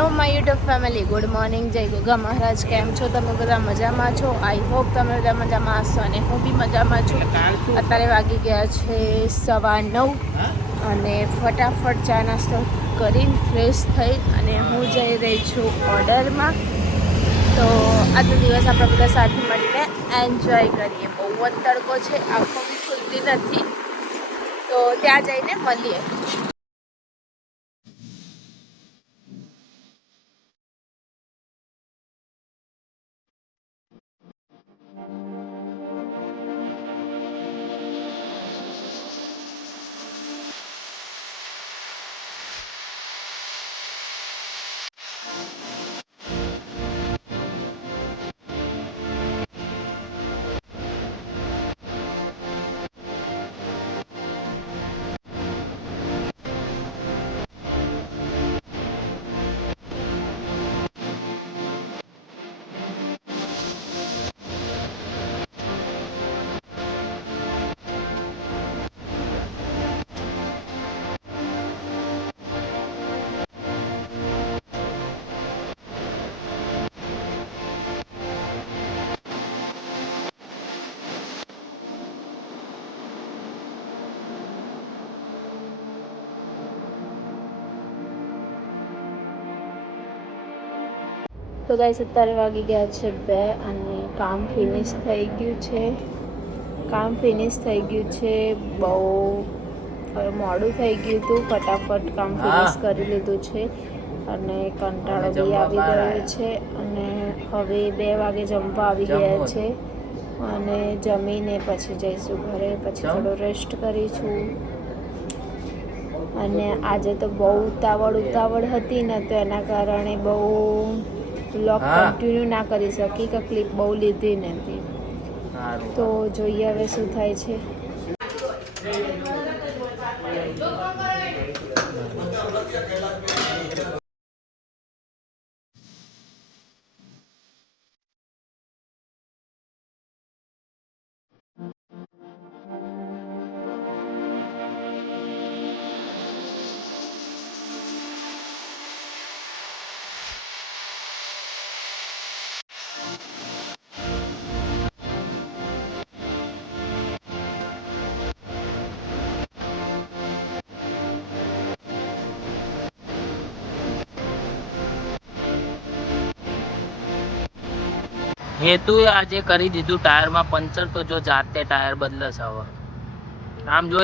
Hello my YouTube family, good morning, જય ગોગા મહારાજ. કેમ છો તમે બધા? મજામાં છો? આઈ હોપ તમે બધા મજામાં હશો અને હું બી મજામાં છું. અત્યારે વાગી ગયા છે 9:15 અને ફટાફટ ચા નાસ્તો કરીને ફ્રેશ થઈ અને હું જઈ રહી છું ઓર્ડરમાં. તો આજનો દિવસ આપણે બધા સાથે મળીને એન્જોય કરીએ. બહુ જ તડકો છે, આંખો બી ખુલતી નથી, તો ત્યાં જઈને મળીએ. તો ગાઈસ અત્યારે વાગી ગયા છે 2 અને કામ ફિનિશ થઈ ગયું છે. બહુ મોડું થઈ ગયું હતું. ફટાફટ કામ ફિનિશ કરી લીધું છે અને કંટાળો બી આવી ગયો છે. અને હવે 2 વાગે જમવા આવી ગયા છે અને જમીને પછી જઈશું ઘરે. પછી થોડો રેસ્ટ કરીશું. અને આજે તો બહુ ઉતાવળ હતી ને, તો એના કારણે બહુ વ્લોગ કન્ટિન્યુ ના કરી શકી કે ક્લિપ બહુ લીધી નથી. તો જોઈએ હવે શું થાય છે. હેતુએ આજે કરી દીધું ટાયરમાં પંચર, તો જો જાતે ટાયર બદલશે. હવે આમ જો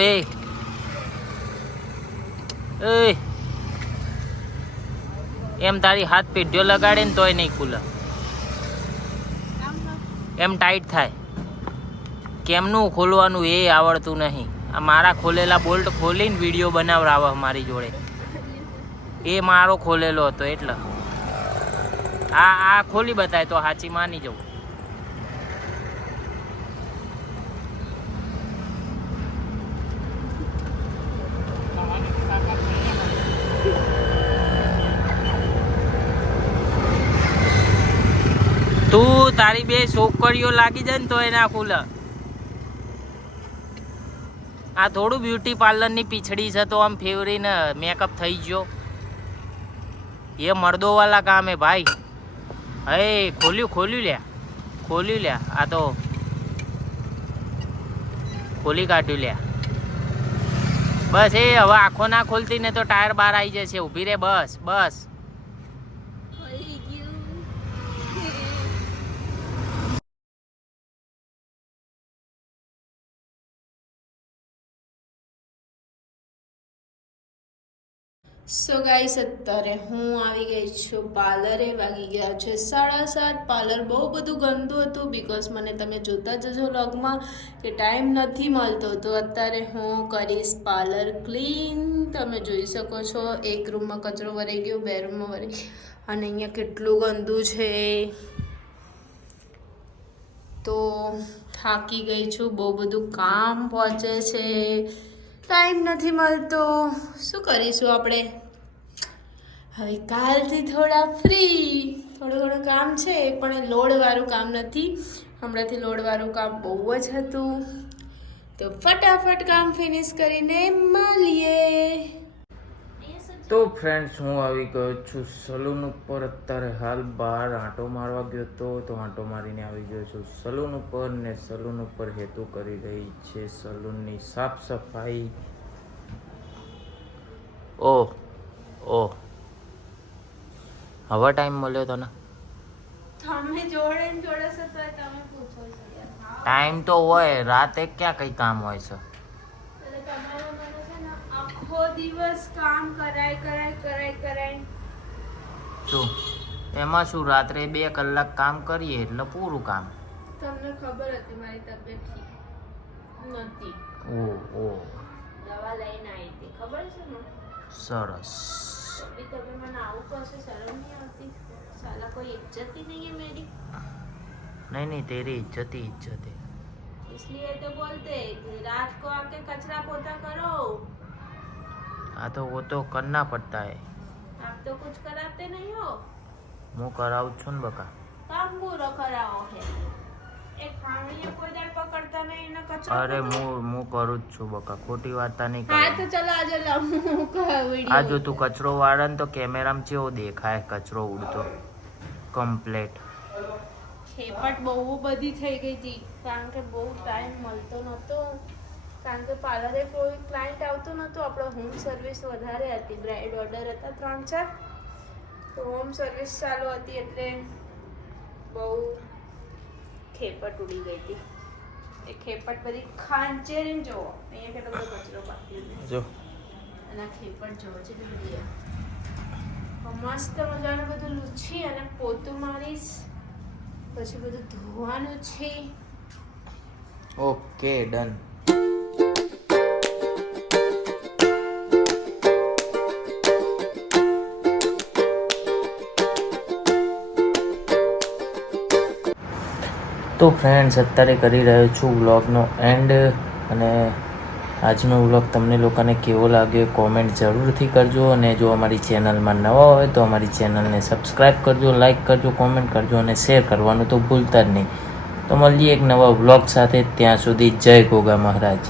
એમ તારી હાથ પેઢીઓ લગાડે ને તોય નહીં ખુલે, એમ ટાઈટ થાય. કેમનું ખોલવાનું એ આવડતું નહીં. આ મારા ખોલેલા બોલ્ટ ખોલીને વિડીયો બનાવરાવે મારી જોડે. એ મારો ખોલેલો હતો એટલે આ ખોલી બતાય તો સાચી માની જવું. તું તારી 2 છોકરીઓ લાગી જાય ને તો એના ખુલે. આ થોડું બ્યુટી પાર્લરની પીછડી છે તો આમ ફેવરીને મેકઅપ થઈ ગયો. એ મર્દો વાલા કામ હે ભાઈ. હે ખોલ્યું લ્યા. આ તો ખોલી કાઢ્યું લ્યા. બસ એ હવે આંખો ના ખોલતી ને તો ટાયર બહાર આવી જશે. ઊભી રે, બસ. સો ગાઈસ અત્યારે હું આવી ગઈ છું પાર્લરે. વાગી ગયા છે 7:30. પાર્લર બહુ બધું ગંદુ હતું, બીકોઝ મને તમે જોતા જજો વ્લોગમાં કે ટાઈમ નથી મળતો. તો અત્યારે હું કરીશ પાર્લર ક્લીન. તમે જોઈ શકો છો, એક રૂમમાં કચરો ભરાઈ ગયો, 2 રૂમમાં ભરાઈ ગયો અને અહીંયા કેટલું ગંદુ છે. તો થાકી ગઈ છું, બહુ બધું કામ પહોંચે છે, ટાઈમ નથી મળતો. શું કરીશું આપણે હવે? કાલથી થોડા ફ્રી. થોડું કામ છે પણ લોડવાળું કામ નથી. હમણાંથી લોડવાળું કામ બહુ જ હતું, તો ફટાફટ કામ ફિનિશ કરીને મળીએ. તો ફ્રેન્ડ્સ હું આવી ગયો છું સલૂન ઉપર. અત્યારે હાલ બહાર આંટો મારવા ગયો તો આંટો મારીને આવી ગયો છું સલૂન ઉપર. ને સલૂન ઉપર હેતુ કરી રહી છે સલૂનની સાફ સફાઈ. ઓહ ઓહ, હવે ટાઈમ મળ્યો તને? તમે જોડે ને જોડે છો તો તમે પૂછો છો યાર. ટાઈમ તો હોય, રાતે ક્યાં કઈ કામ હોય છે? એટલે તમારો મને છે ને આખો દિવસ કામ કરાય. શું એમાં શું, રાત્રે 2 કલાક કામ કરીએ એટલે પૂરું કામ. તમને ખબર હતી મારી તબિયત ઠીક નથી. ઓહ ઓહ, દવા લઈને આવી હતી, ખબર છે ને? સરસ. તો બી તમે મને આવું કહેશો, શરમ નહીં આવતી? સાલા કોઈ इज्जत ही नहीं है मेरी. नहीं तेरी इज्जत ही इज्जत है. इसलिए तो बोलते हैं कि रात को आके कचरा पोता करो. हाँ तो वो तो करना पड़ता है. आप तो कुछ कराते नहीं हो. હું કરાવું છું ને બકા. काम पूरा कराओ है. एक खामड़िया कोई दाल पकड़ता नहीं ना कचरा. અરે હું કરું જ છું બકા, ખોટી વાત નહીં हाँ तो કરું. चलो आज लाऊं का वीडियो. આ જો તું કચરો વાળે ને તો કેમેરામાં કેવો દેખાય કચરો ઉડતો કમ્પ્લેટ. ખેપટ બહુ બધી થઈ ગઈ હતી કારણ કે બહુ ટાઈમ મળતો નહોતો. કારણ કે પાર્લરે કોઈ ક્લાયન્ટ આવતો નહોતો. આપણો હોમ સર્વિસ વધારે હતી, બ્રાઇડ ઓર્ડર હતા 3-4, તો હોમ સર્વિસ ચાલુ હતી એટલે બહુ ખેપટ ઉડી ગઈ હતી. એ ખેપટ બધી ખાંચેરીને જોવો, અહીંયા કેટલો બધો કચરો બાકી છે. જો અને આ ખેપટ જોવો છે કે બધી મસ્ત મજાનું બધું લૂછી અને પોતું મારીશ, પછી બધું ધોવાનું છે. Okay done. તો ફ્રેન્ડ્સ અત્યારે કરી રહ્યો છું વ્લોગનો એન્ડ. અને આજનો વ્લોગ તમને લોકોને કેવો લાગ્યો કોમેન્ટ જરૂરથી કરજો. અને જો અમારી ચેનલમાં નવા હોય તો અમારી ચેનલને સબસ્ક્રાઈબ કરજો, લાઈક કરજો, કોમેન્ટ કરજો અને શેર કરવાનું તો ભૂલતા જ નહીં. તો મળીએ એક નવા વ્લોગ સાથે. ત્યાં સુધી જય ગોગા મહારાજ.